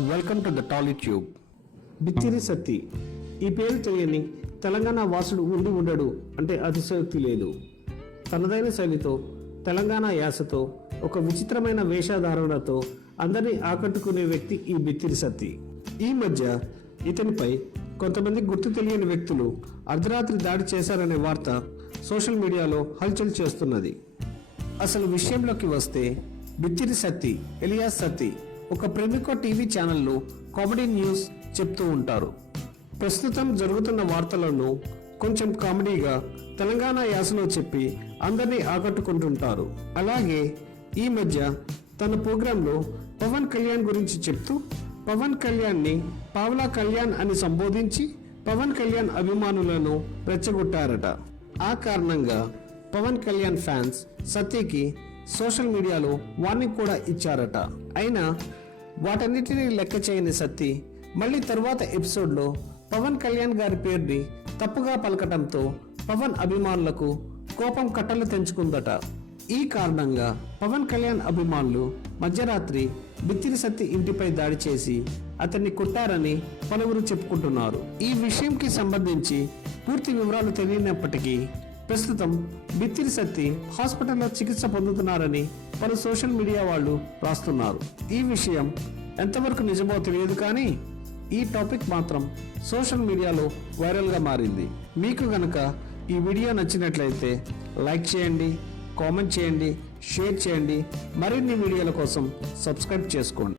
Welcome to the Tolly Tube Bithiri Sathi ఈ పేరు తెలియని తెలంగాణ వాసుడు ఉండి ఉండడు అంటే అతిశయోక్తి లేదు. తనదైన శైలితో తెలంగాణ యాసతో ఒక విచిత్రమైన వేషధారణతో అందరినీ ఆకట్టుకునే వ్యక్తి ఈ బిత్తిరి సత్తి ఈ మధ్య ఇతనిపై కొంతమంది గుర్తు తెలియని వ్యక్తులు అర్ధరాత్రి దాడి చేశారనే వార్త సోషల్ మీడియాలో హల్చల్ చేస్తున్నది. అసలు విషయంలోకి వస్తే బిత్తిరి సత్తి ఎలియాస్ సత్తి ఒక ప్రముఖ టీవీ ఛానల్లో కామెడీ న్యూస్ చెప్తూ ఉంటారు. ప్రస్తుతం జరుగుతున్న వార్తలను కొంచెం కామెడీగా తెలంగాణ యాసలో చెప్పి అందరినీ ఆకట్టుకుంటుంటారు. అలాగే ఈ మధ్య తన ప్రోగ్రాంలో పవన్ కళ్యాణ్ గురించి చెప్తూ పవన్ కళ్యాణ్ని పావలా కళ్యాణ్ అని సంబోధించి పవన్ కళ్యాణ్ అభిమానులను రెచ్చగొట్టారట. ఆ కారణంగా పవన్ కళ్యాణ్ ఫ్యాన్స్ సత్యకి సోషల్ మీడియాలో వార్నింగ్ కూడా ఇచ్చారట. అయినా వాటన్నిటినీ లెక్క చేయని సత్తి మళ్ళీ తరువాత ఎపిసోడ్లో పవన్ కళ్యాణ్ గారి పేరుని తప్పుగా పలకటంతో పవన్ అభిమానులకు కోపం కట్టలు తెంచుకుందట. ఈ కారణంగా పవన్ కళ్యాణ్ అభిమానులు మధ్యరాత్రి బిత్తిరి సత్తి ఇంటిపై దాడి చేసి అతన్ని కొట్టారని పలువురు చెప్పుకుంటున్నారు. ఈ విషయంకి సంబంధించి పూర్తి వివరాలు తెలియనప్పటికీ ప్రస్తుతం బిత్తిరి సత్తి హాస్పిటల్లో చికిత్స పొందుతున్నారని పలు సోషల్ మీడియా వాళ్ళు రాస్తున్నారు. ఈ విషయం ఎంతవరకు నిజమో తెలియదు కానీ ఈ టాపిక్ మాత్రం సోషల్ మీడియాలో వైరల్గా మారింది. మీకు గనక ఈ వీడియో నచ్చినట్లయితే లైక్ చేయండి కామెంట్ చేయండి షేర్ చేయండి. మరిన్ని వీడియోల కోసం సబ్స్క్రైబ్ చేసుకోండి.